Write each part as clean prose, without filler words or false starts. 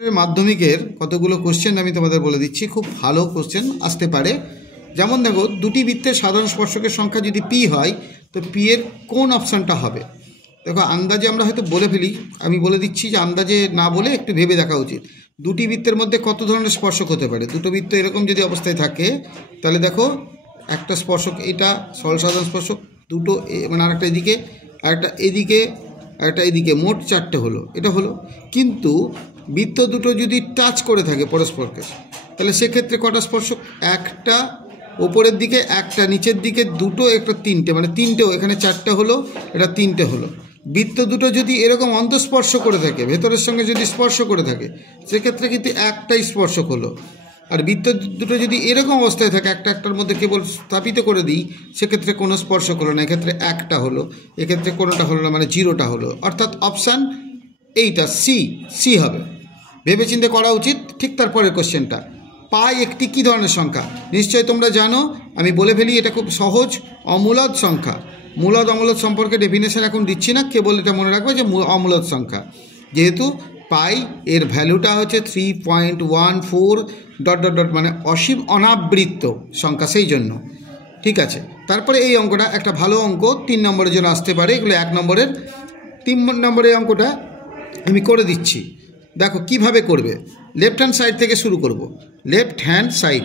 মাধ্যমিকের কতগুলো কোশ্চেন আমি তোমাদের বলে দিচ্ছি, খুব ভালো কোশ্চেন আসতে পারে। যেমন দেখো, দুটি বৃত্তের সাধারণ স্পর্শকের সংখ্যা যদি পি হয়, তো পি এর কোন অপশানটা হবে? দেখো, আন্দাজে আমরা হয়তো বলে ফেলি, আমি বলে দিচ্ছি যে আন্দাজে না বলে একটু ভেবে দেখা উচিত। দুটি বৃত্তের মধ্যে কত ধরনের স্পর্শক হতে পারে? দুটো বৃত্ত এরকম যদি অবস্থায় থাকে, তাহলে দেখো একটা স্পর্শক এটা সরল সাধারণ স্পর্শক, দুটো মানে আরেকটা এদিকে, আরেকটা এদিকে, একটা এদিকে, মোট চারটে হলো, এটা হলো। কিন্তু বৃত্ত দুটো যদি টাচ করে থাকে পরস্পরকে, তাহলে সেক্ষেত্রে কটা স্পর্শক? একটা ওপরের দিকে, একটা নিচের দিকে, দুটো, একটা তিনটে, মানে তিনটেও, এখানে চারটে হলো, এটা তিনটে হলো। বৃত্ত দুটো যদি এরকম অন্তঃস্পর্শ করে থাকে, ভেতরের সঙ্গে যদি স্পর্শ করে থাকে, সেক্ষেত্রে কিন্তু একটাই স্পর্শক হলো। আর বৃত্ত দুটো যদি এরকম অবস্থায় থাকে, একটা একটার মধ্যে কেবল স্থাপিত করে দিই, সেক্ষেত্রে কোনো স্পর্শক হলো না, এক্ষেত্রে একটা হলো, এক্ষেত্রে কোনোটা হলো না, মানে জিরোটা হলো। অর্থাৎ অপশান এইটা সি হবে। ভেবেচিন্তে করা উচিত। ঠিক তারপরের কোশ্চেনটা, পাই একটি কী ধরনের সংখ্যা? নিশ্চয়ই তোমরা জানো, আমি বলে ফেলি, এটা খুব সহজ, অমূলদ সংখ্যা। মূলদ অমূলদ সম্পর্কে ডেফিনেশন এখন দিচ্ছি না, কেবল এটা মনে রাখবে যে অমূলদ সংখ্যা। যেহেতু পাই এর ভ্যালুটা হচ্ছে 3.14 ... মানে অসীম অনাবৃত্ত সংখ্যা, সেই জন্য। ঠিক আছে, তারপরে এই অঙ্কটা একটা ভালো অঙ্ক, 3 নম্বরের জন্য আসতে পারে। এগুলো 1 নম্বরের, 3 নম্বরের অঙ্কটা আমি করে দিচ্ছি। দেখো কিভাবে করবে। লেফট হ্যান্ড সাইড থেকে শুরু করব। লেফট হ্যান্ড সাইড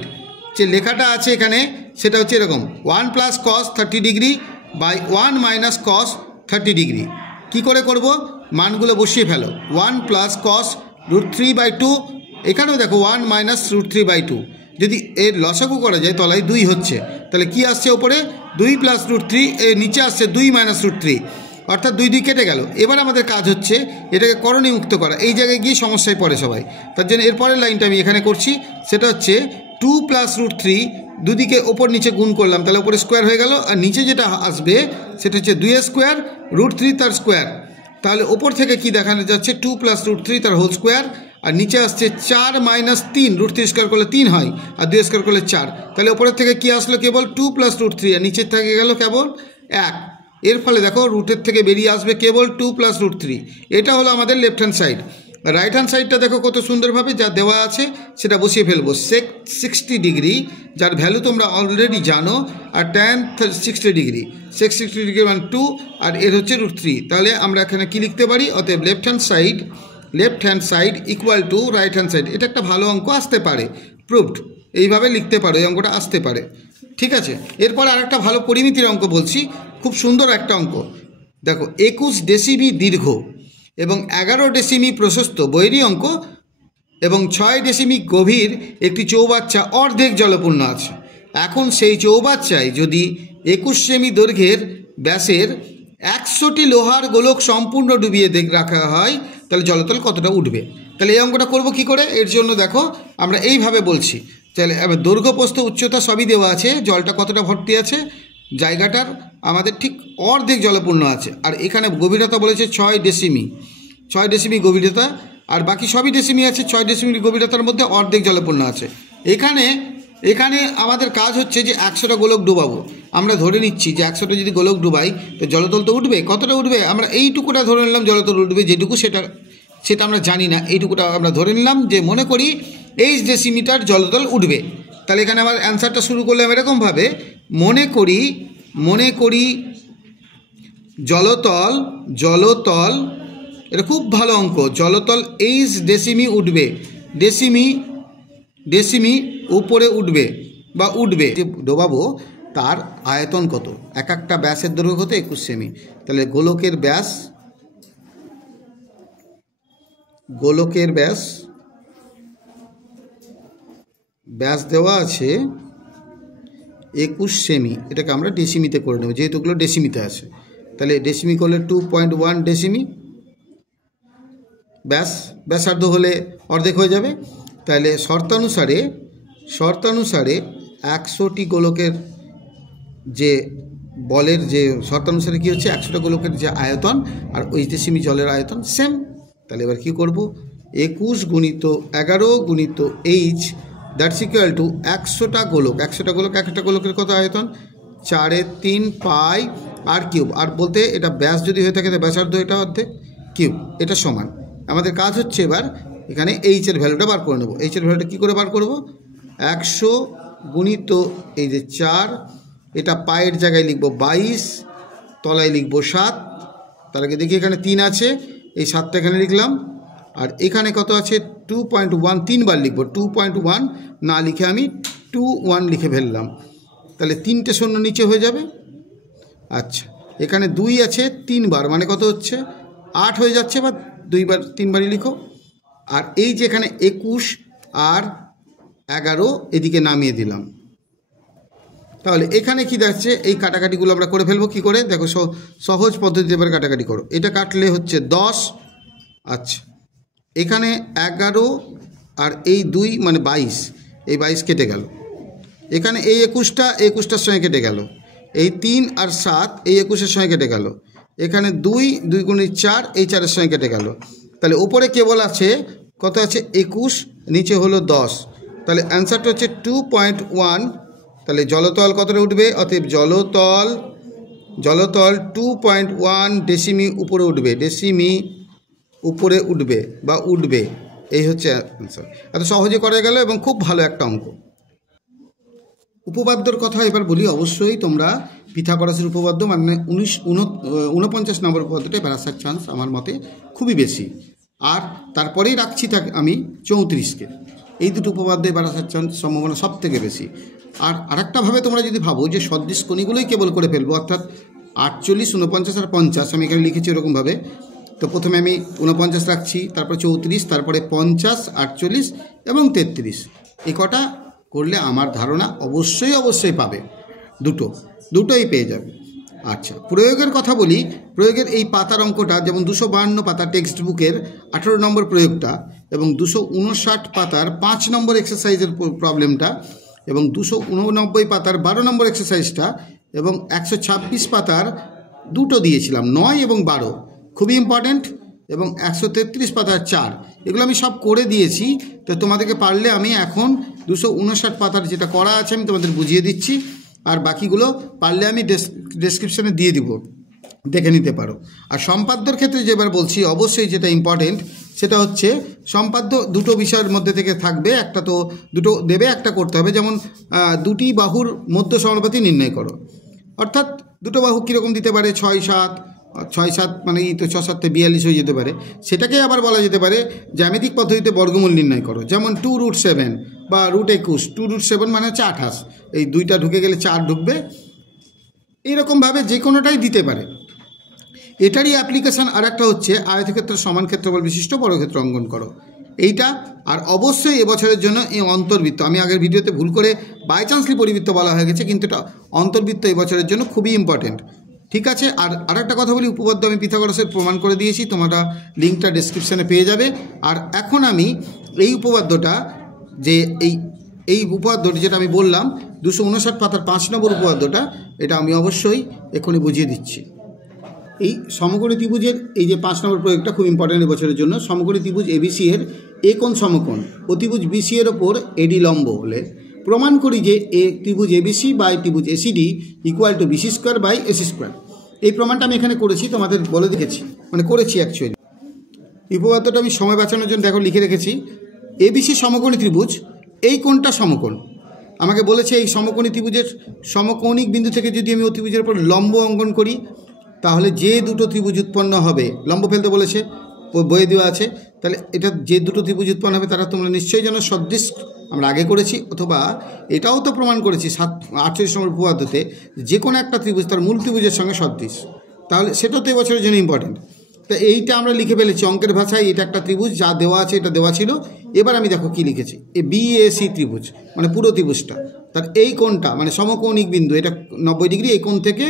যে লেখাটা আছে এখানে, সেটা হচ্ছে এরকম, 1 + cos 30° বাই 1 - cos 30°। কী করে করব? মানগুলো বসিয়ে ফেলো। 1 + cos √3/2, এখানেও দেখো 1 - √3/2। যদি এর লসাগু করা যায়, তলায় 2 হচ্ছে, তাহলে কি আসছে ওপরে? 2 + √3, এর নিচে আসছে 2 - √3, অর্থাৎ 2 কেটে গেল। এবার আমাদের কাজ হচ্ছে এটাকে করণীমুক্ত করা। এই জায়গায় গিয়ে সমস্যায় পড়ে সবাই, তার জন্য এরপরের লাইনটা আমি এখানে করছি। সেটা হচ্ছে 2 + √3, দুদিকে ওপর নিচে গুণ করলাম, তাহলে ওপরে স্কোয়ার হয়ে গেল, আর নিচে যেটা আসবে সেটা হচ্ছে 2 স্কোয়ার √3 তার স্কোয়ার। তাহলে ওপর থেকে কি দেখানো যাচ্ছে? 2 + √3 তার হোল স্কোয়ার, আর নিচে আসছে 4 - 3, √3 স্কোয়ার করলে 3 হয়, আর 2 স্কোয়ার করলে 4। তাহলে ওপরের থেকে কি আসলো? কেবল 2 + √3, আর নিচের থেকে গেল কেবল 1। এর ফলে দেখো রুটের থেকে বেরিয়ে আসবে কেবল 2 + √3। এটা হলো আমাদের left hand side. Right hand সাইডটা দেখো কত সুন্দরভাবে যা দেওয়া আছে সেটা বসিয়ে ফেলবো। sec 60°, যার ভ্যালু তোমরা অলরেডি জানো, আর tan 60°, sec 60° মানে 2, আর এর হচ্ছে √3। তাহলে আমরা এখানে কি লিখতে পারি? অতএব left hand side equal to right hand side. এটা একটা ভালো অঙ্ক আসতে পারে, প্রুভড। এইভাবে লিখতে পারো, এই অঙ্কটা আসতে পারে। ঠিক আছে, এরপর আরেকটা ভালো পরিমিতির অঙ্ক বলছি, খুব সুন্দর একটা অঙ্ক। দেখো, 21 ডেসিমি দীর্ঘ এবং 11 ডেসিমি প্রশস্ত বৈরী অঙ্ক এবং 6 ডেসিমি গভীর একটি চৌবাচ্চা অর্ধেক জলপূর্ণ আছে। এখন সেই চৌবাচ্চায় যদি 21 সেমি দৈর্ঘ্যের ব্যাসের 100টি লোহার গোলক সম্পূর্ণ ডুবিয়ে রাখা হয়, তাহলে জলতল কতটা উঠবে? তাহলে এই অঙ্কটা করবো কী করে? এর জন্য দেখো আমরা এইভাবে বলছি। তাহলে দৈর্ঘ্য, প্রস্থ, উচ্চতা সবই দেওয়া আছে, জলটা কতটা ভর্তি আছে, জায়গাটার আমাদের ঠিক অর্ধেক জলপূর্ণ আছে। আর এখানে গভীরতা বলেছে 6 ডেসিমি গভীরতা, আর বাকি সবই ডেসিমি আছে। 6 ডেসিমি গভীরতার মধ্যে অর্ধেক জলপূর্ণ আছে। এখানে আমাদের কাজ হচ্ছে যে 100টা গোলক ডুবাবো। আমরা ধরে নিচ্ছি যে 100টা যদি গোলক ডুবাই, তো জলতল তো উঠবে। কতটা উঠবে? আমরা এইটুকুটা ধরে নিলাম জলতল উঠবে, যেটুকু সেটা আমরা জানি না, এইটুকুটা আমরা ধরে নিলাম যে মনে করি 8 ডেসিমিটার জলতল উঠবে। তাহলে এখানে আমার অ্যান্সারটা শুরু করলাম এরকমভাবে, মনে করি জলতল, এটা খুব ভালো অঙ্ক, জলতল 8 ডেসিমি উঠবে, ডেসিমি উপরে উঠবে বা উঠবে। যে ডোবাবো তার আয়তন কত? এক একটা ব্যাসের দৈর্ঘ্য কত? 21 সেমি। তাহলে গোলকের ব্যাস দেওয়া আছে 21 সেমি। এটাকে আমরা ডেসিমিতে করে নেব, যেহেতু ওগুলো ডেসিমিতে আছে। তাহলে ডেসিমি করলে 2.1 ডেসিমি। ব্যাসার্ধ হলে অর্ধেক হয়ে যাবে। তাহলে শর্তানুসারে 100টি গোলকের যে বলের যে শর্তানুসারে কী হচ্ছে, 100টা গোলকের যে আয়তন আর 20 ডেসিমি জলের আয়তন সেম। তাহলে এবার কী করব? 21 × 11 × H, দ্যাটস ইকুয়াল টু 100টা গোলক। একটা গোলকের কত আয়তন? 4/3 পাই আর কিউব। আর বলতে এটা ব্যাস যদি হয়ে থাকে, ব্যাসার্ধ এটা অর্ধেক, কিউব, এটা সমান। আমাদের কাজ হচ্ছে এবার এখানে এইচের ভ্যালুটা বার করে নেব। এইচের ভ্যালুটা কী করে বার করব? 100 গুণিত এই যে 4, এটা পায়ের জায়গায় লিখব 22, তলায় লিখব 7। তার আগে দেখি এখানে 3 আছে, এই 7টা এখানে লিখলাম। আর এখানে কত আছে? 2.1, 3 বার লিখব। 2.1 না লিখে আমি 21 লিখে ফেললাম, তাহলে 3টে শূন্য নিচে হয়ে যাবে। আচ্ছা, এখানে 2 আছে 3 বার, মানে কত হচ্ছে? 8 হয়ে যাচ্ছে, বা 3 বারই লিখো। আর এই যে এখানে 21 আর 11 এদিকে নামিয়ে দিলাম। তাহলে এখানে কি দেখছে? এই কাটাকাটিগুলো আমরা করে ফেলবো কি করে? দেখো, সহজ পদ্ধতিতে এবার কাটাকাটি করো। এটা কাটলে হচ্ছে 10। আচ্ছা, এখানে 11 আর এই 2 মানে 22, এই 22 কেটে গেল। এখানে এই 21টার সঙ্গে কেটে গেল। এই 3 আর 7 এই 21-এর সঙ্গে কেটে গেল। এখানে 2 গুণিত 4 এই 4-এর সঙ্গে কেটে গেল। তাহলে উপরে কেবল আছে কত? আছে 21, নিচে হলো 10। তাহলে অ্যান্সারটা হচ্ছে 2.1। তাহলে জলতল কতটা উঠবে? অতএব জলতল 2.1 ডেসিমি উপরে উঠবে, ডেসিমি উপরে উঠবে বা উঠবে, এই হচ্ছে অ্যান্সার। এত সহজে করা গেল এবং খুব ভালো একটা অঙ্ক। উপপাদ্যর কথা এবার বলি। অবশ্যই তোমরা পিথাগোরাসের উপপাদ্য মানে 49 নম্বর উপপাদ্যটা এবার আসার চান্স আমার মতে খুবই বেশি। আর তারপরেই রাখছি আমি 34কে। এই দুটো উপপাদ্য এবার আসার চান্স সম্ভাবনা সব থেকে বেশি। আর আরেকটাভাবে তোমরা যদি ভাবো যে সদৃশ কোণীগুলোই কেবল করে ফেলবো, অর্থাৎ 48, 49 আর 50 আমি এখানে লিখেছি এরকমভাবে। তো প্রথমে আমি 49 রাখছি, তারপরে 34, তারপরে 50, 48 এবং 33। এই কটা করলে আমার ধারণা অবশ্যই পাবে, দুটোই পেয়ে যাবে। আচ্ছা, প্রয়োগের কথা বলি। প্রয়োগের এই পাতার অঙ্কটা, যেমন 252 পাতার টেক্সট বুকের 18 নম্বর প্রয়োগটা, এবং 259 পাতার 5 নম্বর এক্সারসাইজের প্রবলেমটা, এবং 289 পাতার 12 নম্বর এক্সারসাইজটা, এবং 126 পাতার দুটো দিয়েছিলাম 9 এবং 12, খুবই ইম্পর্ট্যান্ট, এবং 133 পাতার 4, এগুলো আমি সব করে দিয়েছি। তো তোমাদেরকে পারলে আমি এখন 259 পাতার যেটা করা আছে আমি তোমাদের বুঝিয়ে দিচ্ছি, আর বাকিগুলো পারলে আমি ডেসক্রিপশানে দিয়ে দিব, দেখে নিতে পারো। আর সম্পাদ্যর ক্ষেত্রে যেবার বলছি, অবশ্যই যেটা ইম্পর্টেন্ট সেটা হচ্ছে সম্পাদ্য দুটো বিষয়ের মধ্যে থেকে থাকবে, একটা তো দুটো দেবে, একটা করতে হবে। যেমন দুটি বাহুর মধ্য সমানুপাতি নির্ণয় করো, অর্থাৎ দুটো বাহু কীরকম দিতে পারে? 6, 7 মানে এই তো 6, 7 42 হয়ে যেতে পারে। সেটাকে আবার বলা যেতে পারে জ্যামিতিক পদ্ধতিতে বর্গমূল নির্ণয় করো, যেমন 2√7 বা √21। 2√7 মানে হচ্ছে 28, এই 2টা ঢুকে গেলে 4 ঢুকবে। এইরকমভাবে যে কোনোটাই দিতে পারে। এটারই অ্যাপ্লিকেশান আর একটা হচ্ছে আয়তক্ষেত্র সমান ক্ষেত্রফল বিশিষ্ট বর্গক্ষেত্র অঙ্কন করো, এইটা। আর অবশ্যই এবছরের জন্য এই অন্তর্বৃত্ত, আমি আগের ভিডিওতে ভুল করে বাই চান্সলি পরিবৃত্ত বলা হয়ে গেছে, কিন্তু এটা অন্তর্বৃত্ত এবছরের জন্য খুবই ইম্পর্টেন্ট, ঠিক আছে। আর আরেকটা কথা বলি, উপপাদ্য আমি পিথাগোরাসের প্রমাণ করে দিয়েছি, তোমরা লিঙ্কটা ডেসক্রিপশানে পেয়ে যাবে। আর এখন আমি এই উপপাদ্যটা, যে এই উপপাদ্যটি যেটা আমি বললাম 259 পাতার 5 নম্বর উপপাদ্যটা, এটা আমি অবশ্যই এক্ষুনি বুঝিয়ে দিচ্ছি। এই সমকোণী ত্রিভুজের এই যে 5 নম্বর প্রয়োগটা খুব ইম্পর্টেন্ট এবছরের জন্য। সমকোণী ত্রিভুজ এবিসি এর এ কোণ সমকোণ অতিভুজ বিসি এর ওপর এডি লম্ব হলে প্রমাণ করি যে এ ত্রিভুজ এবিসি বাই ত্রিভুজ ACD equal to BC square by AC square. এই প্রমাণটা আমি এখানে করেছি, তোমাদের বলে দেখেছি, মানে করেছি অ্যাকচুয়ালি। এই উপপাদ্যটা আমি সময় বাঁচানোর জন্য দেখো লিখে রেখেছি। এবিসি সমকোণী ত্রিভুজ, এই কোণটা সমকোণ। আমাকে বলেছে এই সমকোণী ত্রিভুজের সমকৌণিক বিন্দু থেকে যদি আমি অতিভুজের উপর লম্ব অঙ্কন করি, তাহলে যে দুটো ত্রিভুজ উৎপন্ন হবে, লম্ব ফেলতে বলেছে, ওই বইয়ে দেওয়া আছে। তাহলে এটা যে দুটো ত্রিভুজ উৎপন্ন হবে তারা তোমরা নিশ্চয়ই যেন সদৃশ, আমরা আগে করেছি, অথবা এটাও তো প্রমাণ করেছি 48 নম্বর উপপাদ্যতে, যে কোনো একটা ত্রিভুজ তার মূল ত্রিভুজের সঙ্গে সদৃশ। তাহলে সেটাও তো এবছরের জন্য ইম্পর্টেন্ট। তো এইটা আমরা লিখে ফেলেছি অঙ্কের ভাষায়, এটা একটা ত্রিভুজ যা দেওয়া আছে, এটা দেওয়া ছিল। এবার আমি দেখো কি লিখেছি, এ বিএসি ত্রিভুজ মানে পুরো ত্রিভুজটা, তার এই কোণটা মানে সমকৌণিক বিন্দু, এটা 90 ডিগ্রি। এই কোণ থেকে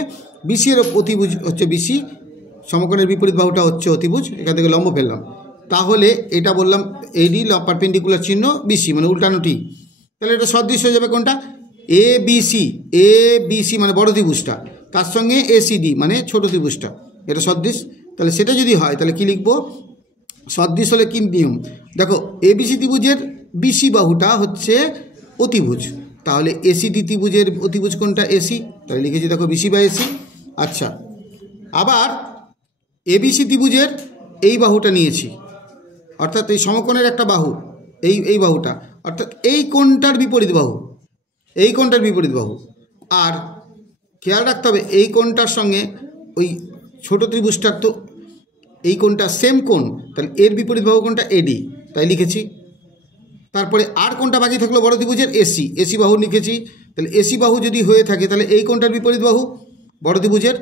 বিসি এর অতিভুজ হচ্ছে বিসি, সমকোণের বিপরীত বাহুটা হচ্ছে অতিভুজ, এখান থেকে লম্ব ফেললাম। তাহলে এটা বললাম এডি পারপেন্ডিকুলার চিহ্ন বিসি মানে উল্টানো টি, তাহলে এটা সদৃশ হয়ে যাবে কোনটা? এ বিসি মানে বড় ত্রিভুজটা, তার সঙ্গে এসিডি মানে ছোট ত্রিভুজটা, এটা সদৃশ। তাহলে সেটা যদি হয় তাহলে কি লিখব? সদৃশ হলে কি নিয়ম? দেখো, এবিসি ত্রিভুজের বিসি বাহুটা হচ্ছে অতিভুজ, তাহলে এসিডি ত্রিভুজের অতিভুজ কোনটা? এসি, তাহলে লিখেছি দেখো বিসি বাই এসি। আচ্ছা, আবার এবিসি ত্রিভুজের এই বাহুটা নিয়েছি, অর্থাৎ এই সমকোণের একটা বাহু, এই বাহুটা, অর্থাৎ এই কোণটার বিপরীত বাহু, এই কোণটার বিপরীত বাহু। আর খেয়াল রাখতে হবে এই কোণটার সঙ্গে ওই ছোট ত্রিভুজটার তো এই কোণটা সেম কোণ, তাহলে এর বিপরীত বাহু কোণটা এডি, তাই লিখেছি। তারপরে আর কোণটা বাকি থাকলো বড় ত্রিভুজের এসি বাহু লিখেছি। তাহলে এসি বাহু যদি হয়ে থাকে তাহলে এই কোণটার বিপরীত বাহু বড় ত্রিভুজের,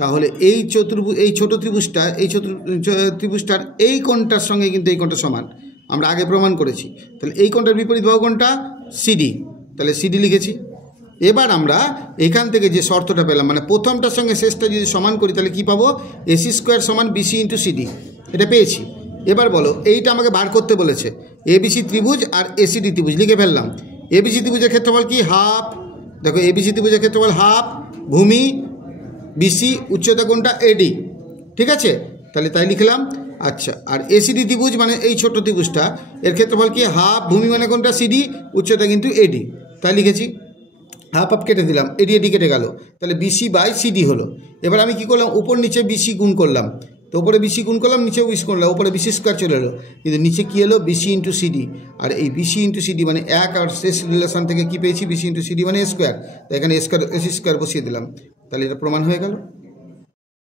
তাহলে এই ছোট ত্রিভুজটা, এই ত্রিভুজটার এই কোণটার সঙ্গে কিন্তু এই কোণটা সমান, আমরা আগে প্রমাণ করেছি। তাহলে এই কোণটার বিপরীত বাহু কোণটা সিডি, তাহলে সিডি লিখেছি। এবার আমরা এখান থেকে যে শর্তটা পেলাম, মানে প্রথমটার সঙ্গে শেষটা যদি সমান করি তাহলে কি পাবো, এসি স্কোয়ার সমান বিসি ইন্টু সিডি, এটা পেয়েছি। এবার বলো, এইটা আমাকে বার করতে বলেছে, এবিসি ত্রিভুজ আর এসিডি ত্রিভুজ, লিখে ফেললাম। এবিসি ত্রিভুজের ক্ষেত্রফল কি হাফ, দেখো এবিসি ত্রিভুজের ক্ষেত্রফল হাফ, ভূমি বিসি, উচ্চতা কোণটা এডি, ঠিক আছে, তাহলে তাই লিখলাম। আচ্ছা, আর এসিডি ত্রিভুজ মানে এই ছোট ত্রিভুজটা, এর ক্ষেত্রফল কি হাফ, ভূমি মানে কোণটা সিডি, উচ্চতা কিন্তু এডি, তাই লিখেছি। হাফ হাফ কেটে দিলাম, এডি এডি কেটে গেল, তাহলে বিসি বাই সিডি হলো। এবার আমি কি করলাম, উপর নিচে বিসি গুণ করলাম, তো উপরে বিসি গুণ করলাম, নিচেও বিসি করলাম, উপরে বিসি স্কোয়ার চলে এলো, কিন্তু নিচে কী এলো, বিসি ইন্টু সিডি। আর এই বিসি ইন্টু সিডি মানে এক, আর শেষ রিলেশন থেকে কী পেয়েছি, বিসি ইন্টু সিডি মানে স্কোয়ার, তাই এখানে স্কোয়ার এসি স্কোয়ার বসিয়ে দিলাম, তাহলে এটা প্রমাণ হয়ে গেল।